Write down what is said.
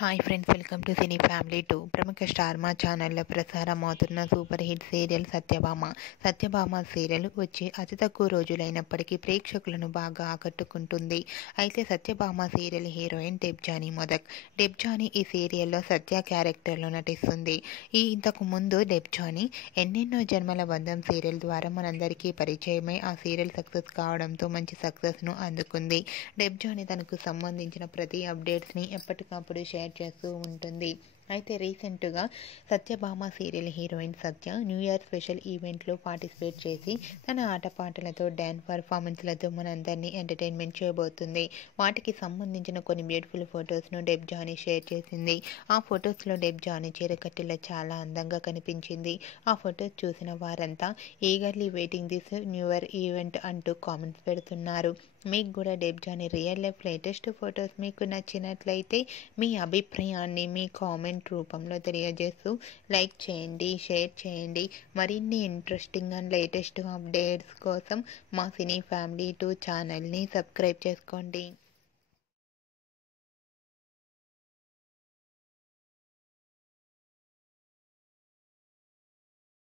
Hi friends, welcome to cine family 2. ప్రముఖ star మా ఛానల్లో ప్రసారం అవుతున్న super hit serial Satyabhama serial వచ్చి అతి తక్కువ రోజులైనప్పటికీ ప్రేక్షకులను బాగా ఆకట్టుకుంటుంది. అయితే సత్యభామ సీరియల్ హీరోయిన్ డెబ్జానీ ఈ సీరియల్లో సత్య క్యారెక్టర్లో నటిస్తుంది. ఇంతకు ముందు డెబ్జానీ ఎన్నెన్నో జన్మల బంధం సీరియల్ ద్వారా మనందరికీ పరిచయమై ఆ సీరియల్ సక్సెస్ కావడంతో మంచి సక్సెస్ను అందుకుంది. డెబ్జానీ తనకు సంబంధించిన ప్రతి అప్డేట్స్ని ఎప్పటికప్పుడు షేర్ చేస్తూ ఉంటుంది. అయితే రీసెంట్గా సత్యభామ సీరియల్ హీరోయిన్ సత్య న్యూ ఇయర్ స్పెషల్ ఈవెంట్లో పార్టిసిపేట్ చేసి తన ఆటపాటలతో డ్యాన్స్ పర్ఫార్మెన్స్లతో మనందరినీ ఎంటర్టైన్మెంట్ చేయబోతుంది. వాటికి సంబంధించిన కొన్ని బ్యూటిఫుల్ ఫొటోస్ను డెబ్జానీ షేర్ చేసింది. ఆ ఫొటోస్లో డెబ్జానీ చీరకట్టులో చాలా అందంగా కనిపించింది. ఆ ఫొటోస్ చూసిన వారంతా eagerly waiting this new year event అంటూ కామెంట్స్ పెడుతున్నారు. మీకు కూడా Debjani real life latest photos మీకు నచ్చినట్లయితే మీ అభిప్రాయాన్ని మీ కామెంట్ రూపంలో తెలియజేస్తూ లైక్ చేయండి, షేర్ చేయండి. మరిన్ని ఇంట్రెస్టింగ్ అండ్ లేటెస్ట్ అప్డేట్స్ కోసం మా సినీ ఫ్యామిలీ 2 ఛానల్ని సబ్స్క్రైబ్ చేసుకోండి.